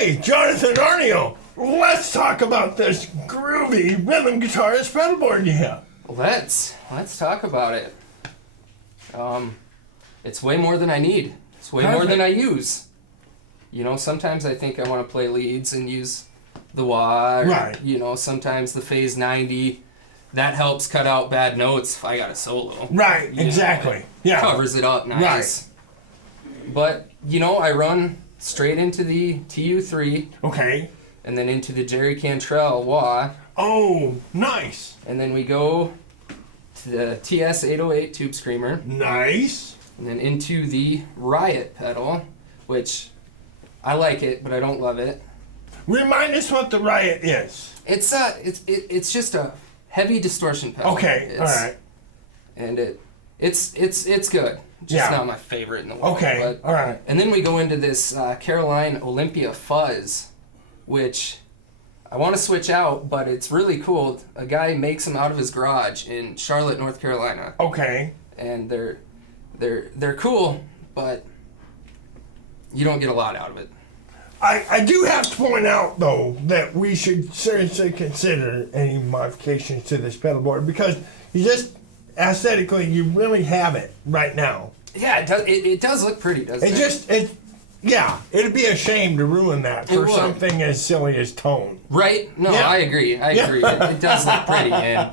Hey, Jonathan Arnio, let's talk about this groovy rhythm guitarist pedalboard you have. Let's talk about it. It's way more than I need. It's way more than I use. You know, sometimes I think I want to play leads and use the wah. Right. You know, sometimes the phase 90. That helps cut out bad notes if I got a solo. Right, You exactly. know, Yeah. Covers it up nice. Right. But, you know, I run straight into the TU3. Okay. And then into the Jerry Cantrell wah. Oh, nice. And then we go to the TS-808 Tube Screamer. Nice. And then into the Riot pedal, which I like it, but I don't love it. Remind us what the Riot is. It's just a heavy distortion pedal. Okay, all right. And it's good. Just not my favorite in the world. Okay, but, all right. And then we go into this Caroline Olympia Fuzz, which I want to switch out, but it's really cool. A guy makes them out of his garage in Charlotte, North Carolina. Okay. And they're cool, but you don't get a lot out of it. I do have to point out, though, that we should seriously consider any modifications to this pedal board because you just, aesthetically, you really have it right now. Yeah, it does look pretty, doesn't it? It'd be a shame to ruin that for something as silly as tone. Right? No, yeah. I agree. It does look pretty, and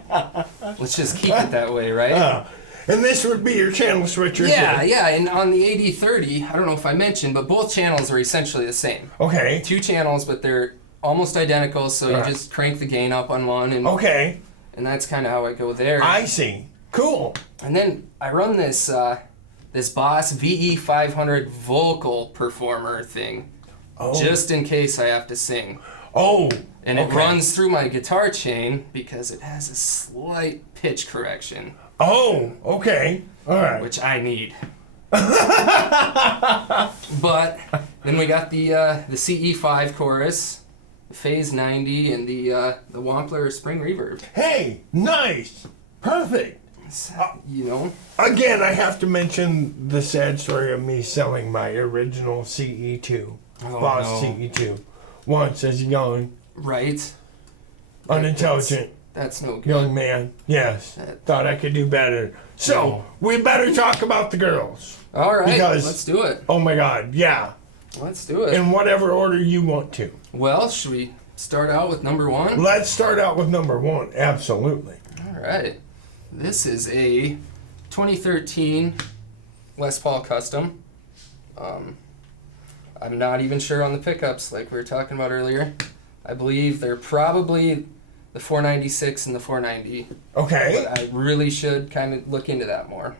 let's just keep it that way, right? And this would be your channel switcher. Yeah, and on the AD30, I don't know if I mentioned, but both channels are essentially the same. Okay. 2 channels, but they're almost identical, so you just crank the gain up on one. And, and that's kind of how I go there. I see. Cool. And then I run this this Boss VE500 vocal performer thing, just in case I have to sing. Oh, and it runs through my guitar chain because it has a slight pitch correction. Oh, okay. All right. Which I need. But then we got the CE5 chorus, the Phase 90, and the Wampler Spring Reverb. Hey, nice. Perfect. You know? Again, I have to mention the sad story of me selling my original CE2, Boss CE2, once as a young, unintelligent that's no good. young man. Yes, thought I could do better. So, we better talk about the girls. All right, because, let's do it. Oh my God, yeah. Let's do it. In whatever order you want to. Well, should we start out with number 1? Let's start out with number 1, absolutely. All right. This is a 2013 Les Paul Custom. I'm not even sure on the pickups like we were talking about earlier. I believe they're probably the 496 and the 490. Okay. But I really should kind of look into that more.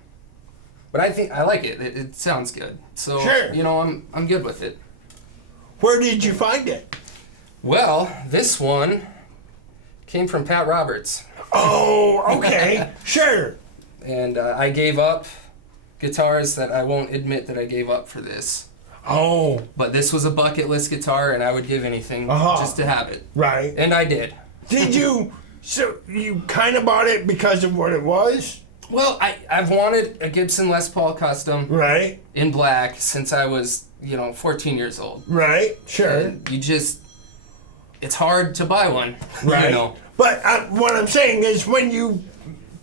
But I think I like it. It sounds good. So, you know, I'm good with it. Where did you find it? Well, this one came from Pat Roberts. Oh, okay. Sure. And I gave up guitars that I won't admit that I gave up for this. Oh. But this was a bucket list guitar, and I would give anything just to have it. Right. And I did. Did you? So you kind of bought it because of what it was? Well, I've wanted a Gibson Les Paul Custom. Right. In black since I was, 14 years old. Right. Sure. And it's hard to buy one. Right. You know. But what I'm saying is when you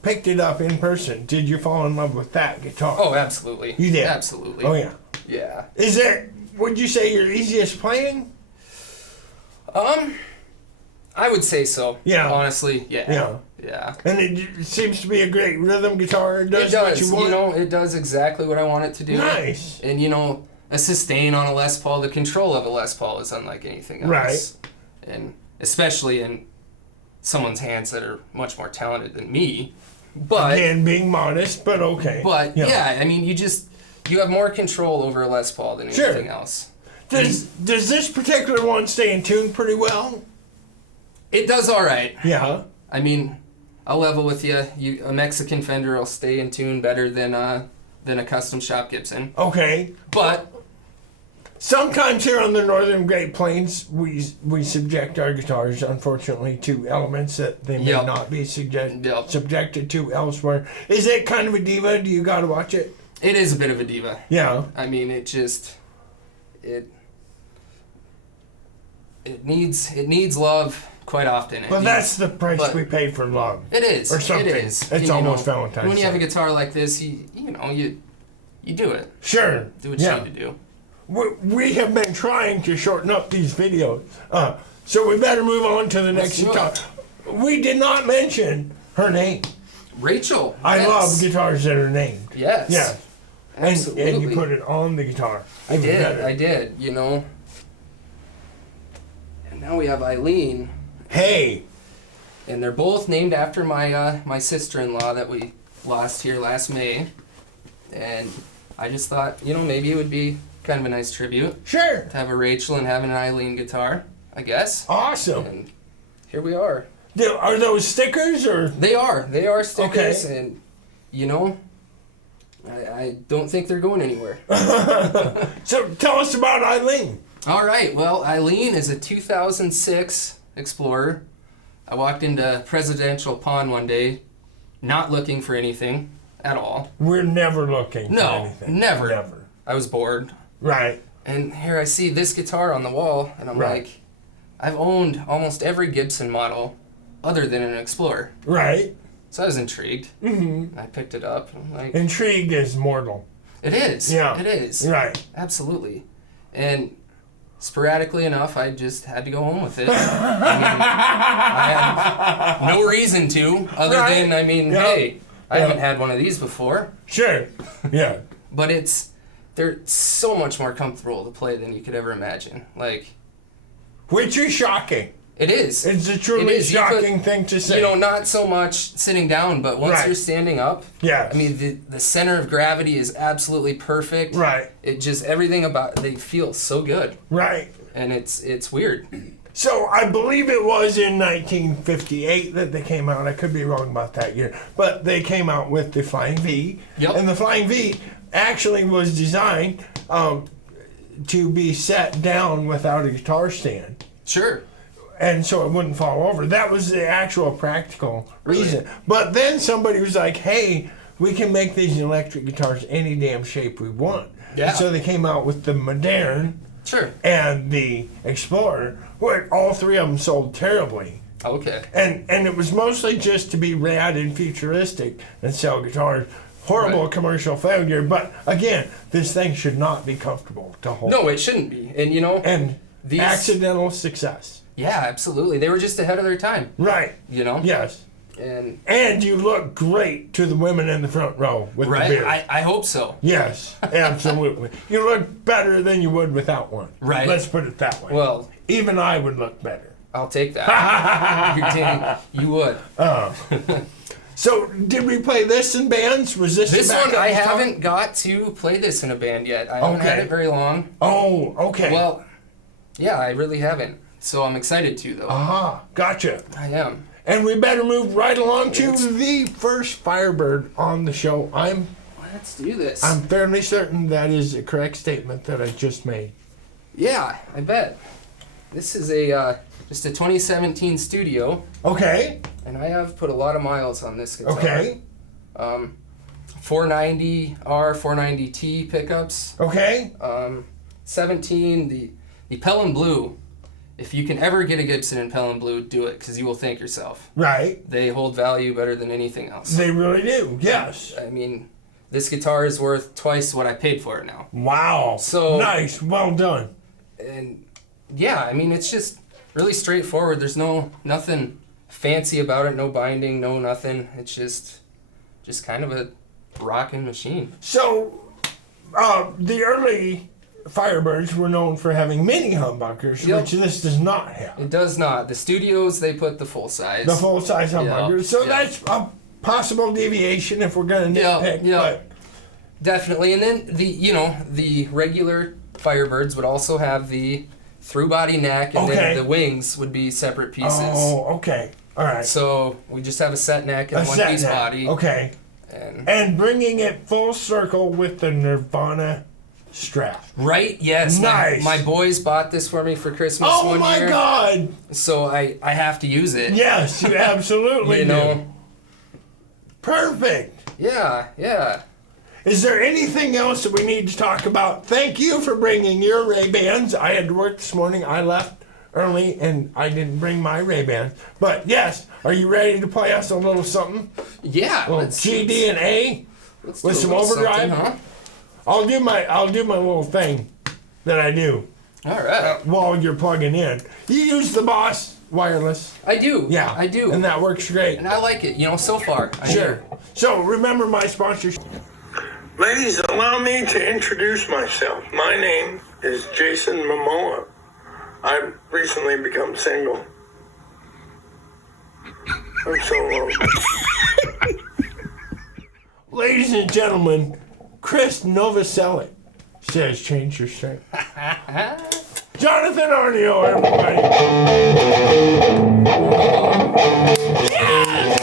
picked it up in person, did you fall in love with that guitar? Oh, absolutely. You did? Absolutely. Oh, yeah. Yeah. Is it, would you say your easiest playing? I would say so. Yeah. Honestly, yeah. Yeah. Yeah. And it seems to be a great rhythm guitar. It does what what you want. It does exactly what I want it to do. Nice. And, a sustain on a Les Paul, the control of a Les Paul is unlike anything else. Right. And especially in someone's hands that are much more talented than me. But Again, being modest, but okay. But, I mean, you have more control over a Les Paul than anything else. Does this particular one stay in tune pretty well? It does all right. Yeah. I mean, I'll level with you. A Mexican Fender will stay in tune better than a custom shop Gibson. Okay. But sometimes here on the Northern Great Plains, we subject our guitars, unfortunately, to elements that they may not be subjected to elsewhere. Is it kind of a diva? Do you got to watch it? It is a bit of a diva. Yeah. I mean, it needs love quite often. Well, that's the price we pay for love. It is. Or something. It is. It's almost Valentine's Day. When you have a guitar like this, you do it. Sure. Do what you need to do. We have been trying to shorten up these videos, so we better move on to the next guitar. We did not mention her name. Rachel. I love guitars that are named. Yes. Yeah. Absolutely. And you put it on the guitar. I did, And now we have Eileen. Hey. And they're both named after my sister-in-law that we lost here last May. And I just thought, maybe it would be kind of a nice tribute. Sure. To have a Rachel and have an Eileen guitar, I guess. Awesome. And here we are. Are those stickers or? They are stickers, Okay. and I don't think they're going anywhere. So tell us about Eileen. All right, well, Eileen is a 2006 Explorer. I walked into Presidential Pond one day, not looking for anything at all. We're never looking for anything. Never. I was bored. Right. And here I see this guitar on the wall, and I'm like, I've owned almost every Gibson model other than an Explorer. Right. So I was intrigued. Mm-hmm. I picked it up. And I'm like, intrigue is mortal. It is. Yeah. It is. Right. Absolutely. And sporadically enough, I just had to go home with it. I had no reason to, other than, hey, I haven't had one of these before. Sure. Yeah. But they're so much more comfortable to play than you could ever imagine. Which is shocking. It is. It's a truly shocking thing to say. Not so much sitting down, but once you're standing up, the center of gravity is absolutely perfect. Right. It just, everything about, they feel so good. Right. And it's weird. So I believe it was in 1958 that they came out. I could be wrong about that year. But they came out with the Flying V. Yep. And the Flying V actually was designed to be set down without a guitar stand. Sure. And so it wouldn't fall over. That was the actual practical reason. Really? But then somebody was like, hey, we can make these electric guitars any damn shape we want. Yeah. And so they came out with the Modern and the Explorer, where all three of them sold terribly. Okay. And it was mostly just to be rad and futuristic and sell guitars. Horrible commercial failure. But again, this thing should not be comfortable to hold. No, it shouldn't be. And And accidental success. Yeah, absolutely. They were just ahead of their time. Right. Yes. And you look great to the women in the front row with the beard. I hope so. Yes, absolutely. You look better than you would without one. Right. Let's put it that way. Well, even I would look better. I'll take that. You're kidding. You would. So, did we play this in bands? Was this one? I haven't got to play this in a band yet. I haven't had it very long. Oh, okay. Well, yeah, I really haven't. So I'm excited to, though. Gotcha. I am. And we better move right along to the first Firebird on the show. Let's do this. I'm fairly certain that is a correct statement that I just made. Yeah, I bet. This is just a 2017 Studio. Okay. And I have put a lot of miles on this guitar. Okay. 490R, 490T pickups. Okay. 17, the Pelham Blue. If you can ever get a Gibson in Pelham Blue, do it, because you will thank yourself. Right. They hold value better than anything else. They really do, yes. This guitar is worth twice what I paid for it now. Wow. So nice. Well done. And yeah, it's just really straightforward. There's nothing fancy about it, no binding, no nothing. It's just kind of a rocking machine. So the early Firebirds were known for having mini humbuckers, which this does not have. It does not. The Studios, they put the full size. The full size humbuckers. So that's a possible deviation if we're going to nitpick. But definitely. And then the regular Firebirds would also have the through body neck, and then the wings would be separate pieces. Oh, okay. All right. So we just have a set neck and one piece body. Okay. And bringing it full circle with the Nirvana strap. Right? Yes. Nice. My boys bought this for me for Christmas one year. Oh my God. So I have to use it. Yes, you absolutely do. Perfect. Yeah. Is there anything else that we need to talk about? Thank you for bringing your Ray-Bans. I had to work this morning. I left early, and I didn't bring my Ray-Bans. But yes, are you ready to play us a little something? Yeah. A little G, D, and A with some overdrive. Huh? I'll do my little thing that I do. All right. While you're plugging in, you use the Boss wireless. I do. Yeah, I do. and that works great. And I like it. So far. Sure. So remember my sponsors. Ladies, allow me to introduce myself. My name is Jason Momoa. I've recently become single. I'm so low. Ladies and gentlemen, Chris Novoselic says change your strength. Jonathan Arnio, everybody. Yes!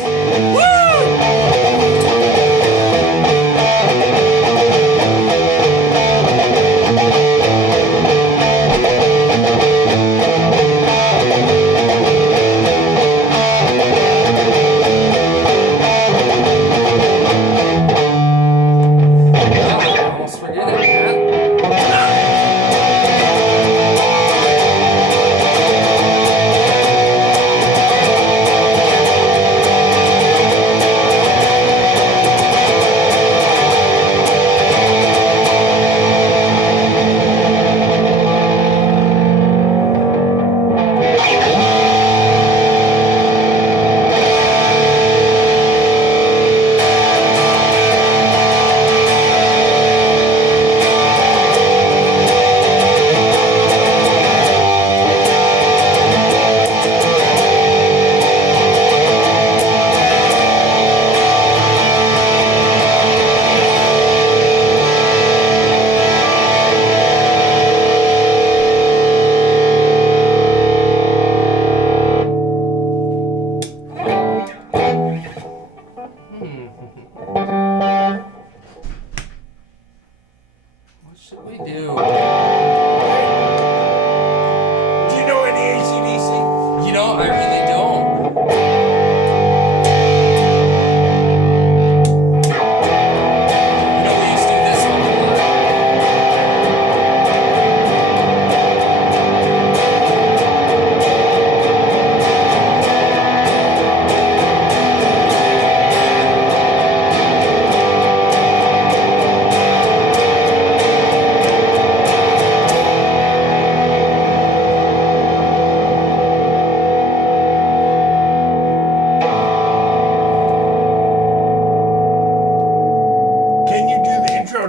What should we do? Do you know any AC/DC? I really don't. We used to do this one a lot.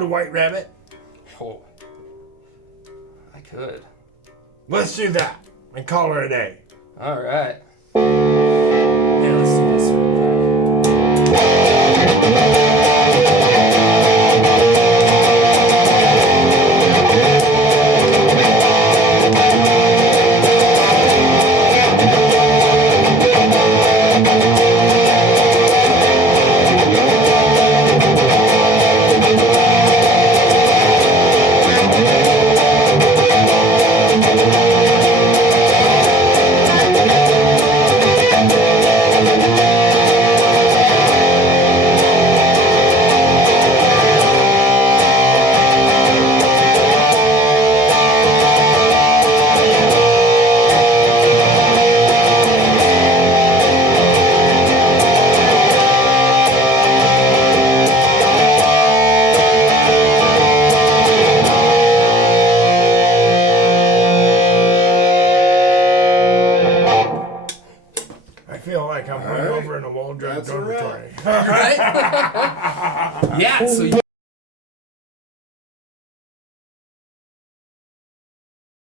White Rabbit? Oh, I could. Let's do that and call her a day. All right. Yeah, let's do this real quick. I feel like I'm over in a well-dressed dormitory. Right? Yeah, so you